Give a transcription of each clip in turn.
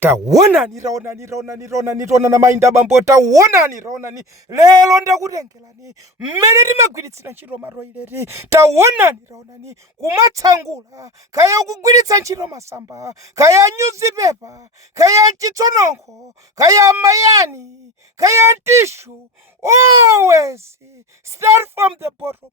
taonani na mainda bambo taonani lelo ndakutengelani mmene timagwiritsira ntchito maroileri taonani kumatsangula kaya kugwiritsa ntchito masamba kaya newspaper kaya chitsononko kaya mayani kaya tishu always start from the bottom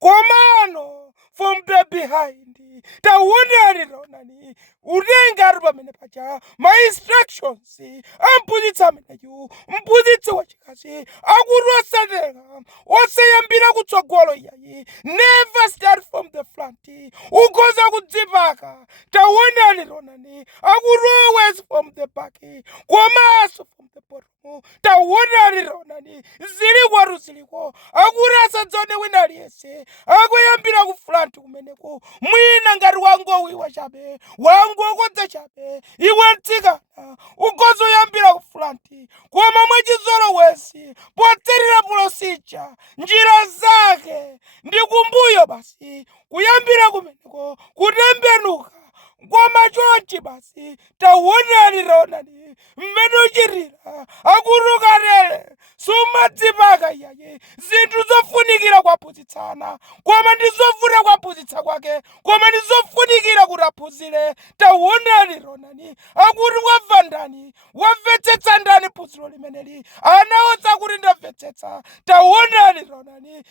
komano from the behind taonani utenga ari pamene paja ma instructions amphunzitsa ameneyu mphunzitsi wachikazi akurosatenga osayambira kutsogolo iyayi never start from the front ugoza kudzipaka taonani always from the back komanso from the bottom taonani ziliko akurasa dzone wina aliyese akuyambira ku front kumeneko mwina ngati wangowiwa chabe wangokodza chabe iwe mtsikana ugozoyambira ku front koma mwachizolowezi potsatira procedure njira zake ndi kumbuyo basi kuyambira kumeneko kutembenuka koma chonchi basi taonani mmene uchitira akurukarele sumadzipaka iyayi zinthu zofunikira kwaphunzitsana koma ndi zovuta kwaphunzitsa kwake koma ndi zofunikira kuti aphunzire taonani akuti wamva ndani wamvetsetsa ndani phunziro limeneli anaonza kuti ndamvetsetsa taonani